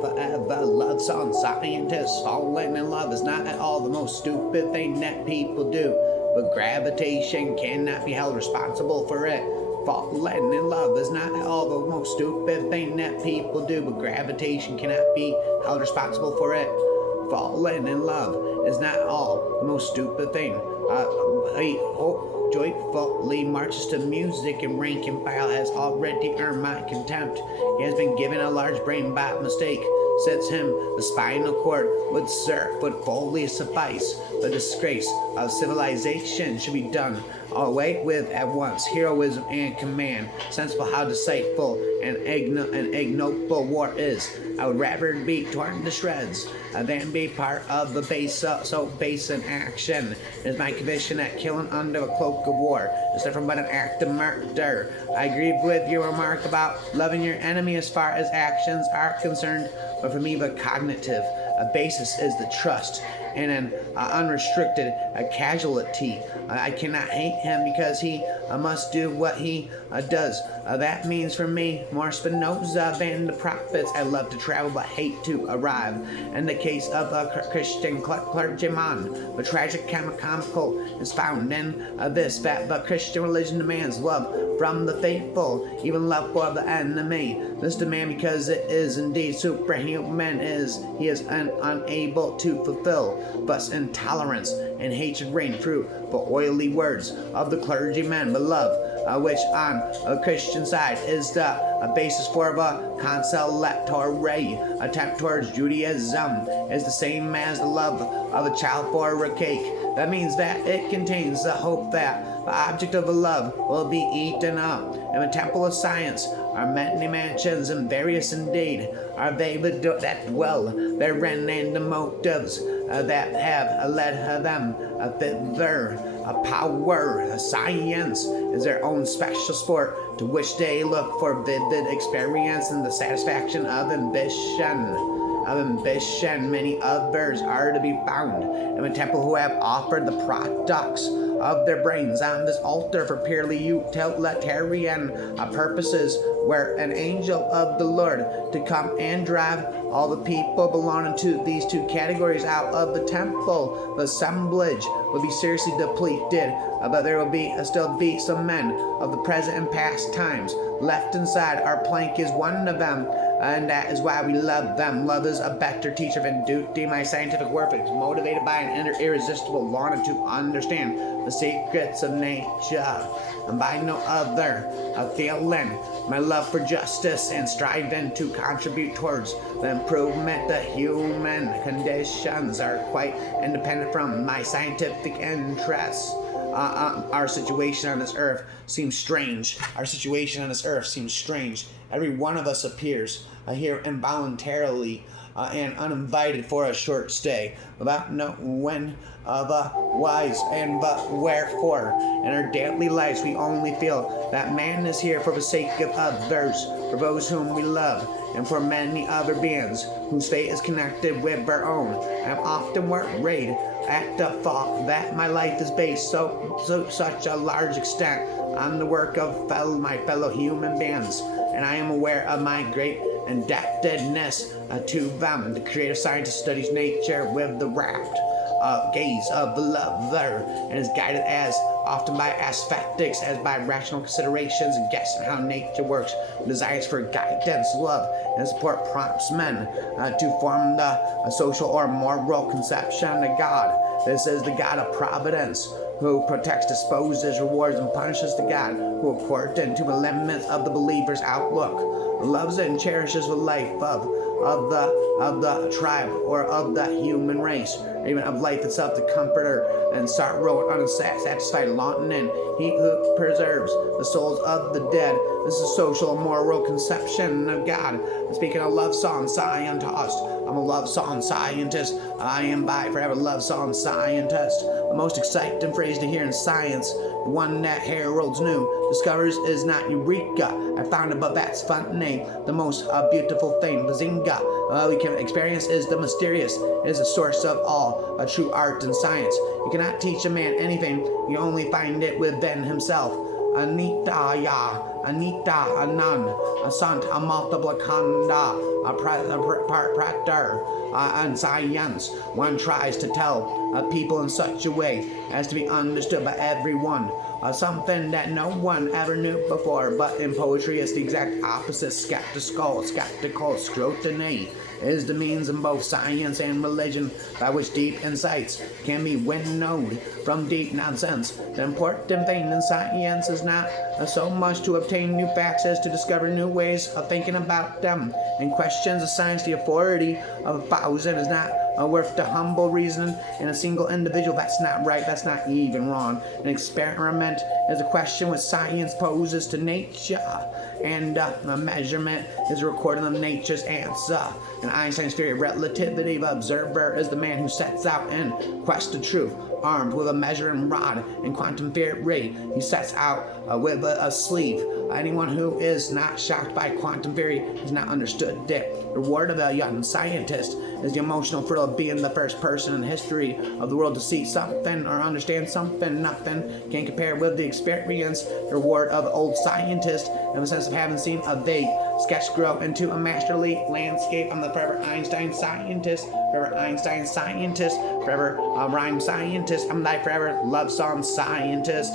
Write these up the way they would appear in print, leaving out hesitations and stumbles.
forever. Love song scientists. Falling in love is not at all the most stupid thing that people do, but gravitation cannot be held responsible for it. Falling in love is not at all the most stupid thing that people do, but gravitation cannot be held responsible for it. Falling in love is not all the most stupid thing. Joyfully marches to music, and rank and file has already earned my contempt. He has been given a large brain by mistake. Sets him the spinal cord would fully suffice. The disgrace of civilization should be done away with at once. Heroism and command, sensible how deceitful and ignoble war is. I would rather be torn to shreds than be part of the so base an action. It is my conviction that killing under a cloak of war is different but an act of murder. I agree with your remark about loving your enemy as far as actions are concerned, but for me the cognitive basis is the trust and an unrestricted casualty. I cannot hate him because he must do what he does. That means for me more Spinoza than the prophets. I love to travel but hate to arrive. In the case of a Christian clergyman, the tragic comical is found in this, that the Christian religion demands love from the faithful, even love for the enemy. This demand, because it is indeed superhuman, he is unable to fulfill. Thus intolerance and hatred reign through the oily words of the clergyman. But love, which on the Christian side is the basis for the consolatory attempt towards Judaism, is the same as the love of a child for a cake. That means that it contains the hope that the object of the love will be eaten up. In the temple of science are many mansions, and various indeed are they that dwell therein, and the motives that have led them thither. Power, science is their own special sport, to which they look for vivid experience and the satisfaction of ambition. Many others are to be found in the temple who have offered the products of their brains on this altar for purely utilitarian purposes, where an angel of the Lord to come and drive all the people belonging to these two categories out of the temple. The assemblage will be seriously depleted, but there will still be some men of the present and past times left inside. Our plank is one of them, and that is why we love them. Love is a better teacher than duty. My scientific work is motivated by an irresistible longing to understand the secrets of nature, and by no other feeling. My love for justice and striving to contribute towards the improvement of human conditions are quite independent from my scientific interests. Our situation on this earth seems strange. Every one of us appears here involuntarily and uninvited for a short stay, without knowing when, the whys, and the wherefore. In our daily lives, we only feel that man is here for the sake of others, for those whom we love, and for many other beings whose fate is connected with our own. I am often worried at the thought that my life is based such a large extent on the work of my fellow human beings, and I am aware of my great indebtedness to them. The creative scientist studies nature with the rapt gaze of the lover, and is guided as often by aesthetics as by rational considerations, and guessing how nature works. Desires for guidance, love, and support prompts men to form the social or moral conception of God. This is the God of providence, who protects, disposes, rewards, and punishes. The God who, according to the limits of the believer's outlook, loves and cherishes the life of the tribe or of the human race, or even of life itself, the comforter and sorrow and unsatisfied longing. He who preserves the souls of the dead. This is a social and moral conception of God. Speaking of love song scientist, I'm a love song scientist. I am by forever love song scientist. The most exciting phrase to hear in science, the one that heralds new discoveries, is not eureka, I found it, but that's funny. The most beautiful thing, bazinga, we can experience is the mysterious. It is the source of all true art and science. You cannot teach a man anything, you only find it within himself. Anita ya, Anita anan, Asant amultiplicanda, a prater, and science. One tries to tell people in such a way as to be understood by everyone. Something that no one ever knew before, but in poetry it's the exact opposite. Skeptical scrutiny is the means in both science and religion by which deep insights can be winnowed from deep nonsense. The important thing in science is not so much to obtain new facts as to discover new ways of thinking about them. In questions of science, the authority of a thousand is not worth the humble reason in a single individual. That's not right, that's not even wrong. An experiment is a question which science poses to nature, and a measurement is a recording of nature's answer. In Einstein's theory of relativity, the observer is the man who sets out in quest of truth. Armed with a measuring rod in quantum theory, he sets out with a sleeve. Anyone who is not shocked by quantum theory has not understood it. The reward of a young scientist is the emotional thrill of being the first person in history of the world to see something or understand something nothing can compare with the experience. The reward of an old scientist in the sense of having seen a vague sketch grow into a masterly landscape. I'm the forever Einstein scientist, forever Einstein scientist, forever rhyme scientist. I'm thy forever love song scientist.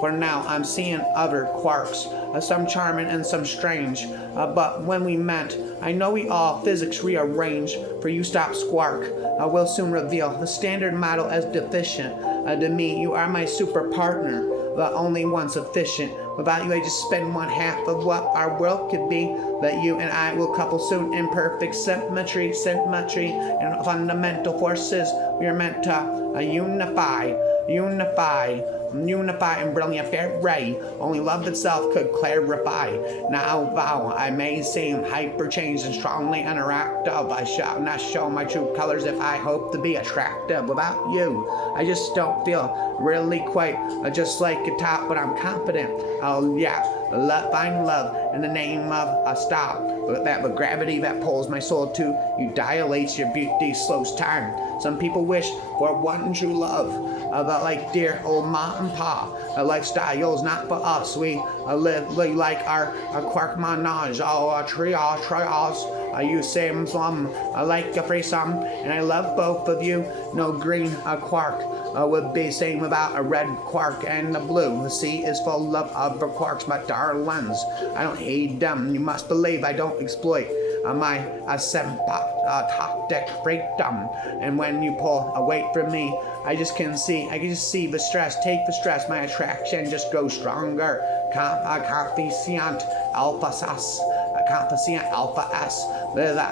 For now, I'm seeing other quarks, some charming and some strange. But when we met, I know we all physics rearrange. For you stop squark, will soon reveal the standard model as deficient. To me, you are my super partner, the only one sufficient. Without you, I just spend one half of what our world could be. That you and I will couple soon in perfect symmetry, and fundamental forces. We are meant to unify and brilliant fair ray. Only love itself could clarify. Now vow I may seem hyper-changed and strongly interactive. I shall not show my true colors if I hope to be attractive. Without you, I just don't feel really quite just like a top, but I'm confident. Oh yeah, find love in the name of a stop. But gravity that pulls my soul to you dilates your beauty, slows time. Some people wish for one true love, but like dear old ma and pa, a lifestyle's not for us. We live like our quark menage, triage. You same some, I like a threesome, and I love both of you. No green quark would be same about a red quark and a blue. The sea is full of other quarks, but darlings, I don't hate them. You must believe I don't exploit my sympathetic freedom. And when you pull away from me, I can just see the stress. Take the stress, my attraction just grows stronger. Coefficient alpha S.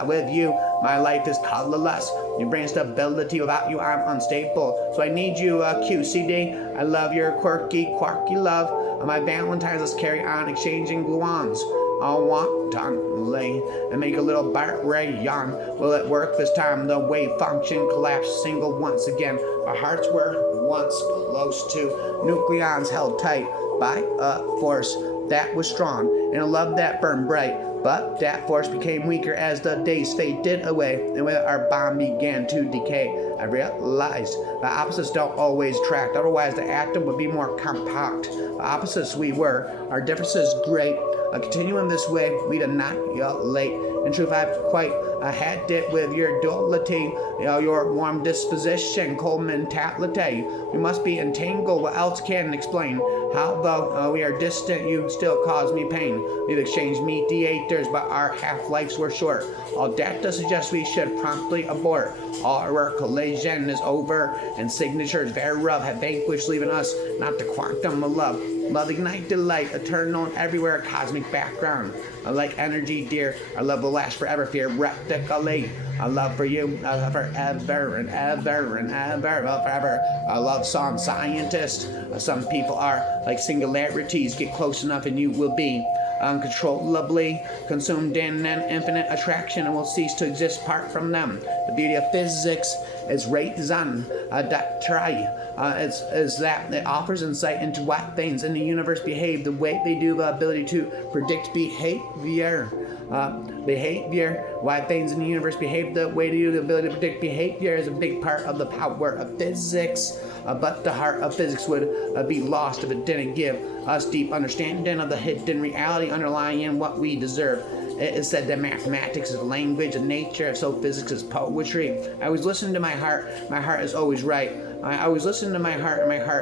With you, my life is colorless. Your brain stability, without you, I'm unstable. So I need you, QCD. I love your quirky love. My Valentine's, let's carry on exchanging gluons. I'll wantonly and make a little Bart Ray yawn. Will it work this time? The wave function collapsed single once again. Our hearts were once close to nucleons held tight by a force that was strong and a love that burned bright. But that force became weaker as the days faded away, and when our bond began to decay, I realized the opposites don't always attract. Otherwise, the atom would be more compact. The opposites we were, our differences great. Continuing this way, we'd annihilate. In truth, I've quite had it with your duality, your warm disposition, cold mentality. We must be entangled. What else can explain how, though we are distant, you still cause me pain? We've exchanged mediators, but our half-lives were short. All data suggests we should promptly abort. Our collision is over, and signatures thereof have vanquished, leaving us not the quantum of love. Love ignite delight, eternal and everywhere, cosmic background. Like energy, dear, our love will last forever, theoretically. A love for you, forever and ever and ever, forever. A love song scientist. Some people are like singularities. Get close enough and you will be uncontrollably consumed in an infinite attraction and will cease to exist apart from them. The beauty of physics is raison d'etre. Is that it offers insight into why things in the universe behave the way they do, the ability to predict behavior. Behavior, why things in the universe behave the way they do, the ability to predict behavior is a big part of the power of physics. But the heart of physics would be lost if it didn't give us deep understanding of the hidden reality underlying what we deserve. It is said that mathematics is the language of nature, so physics is poetry. I always listen to my heart. My heart is always right. I always listen to my heart, and my heart is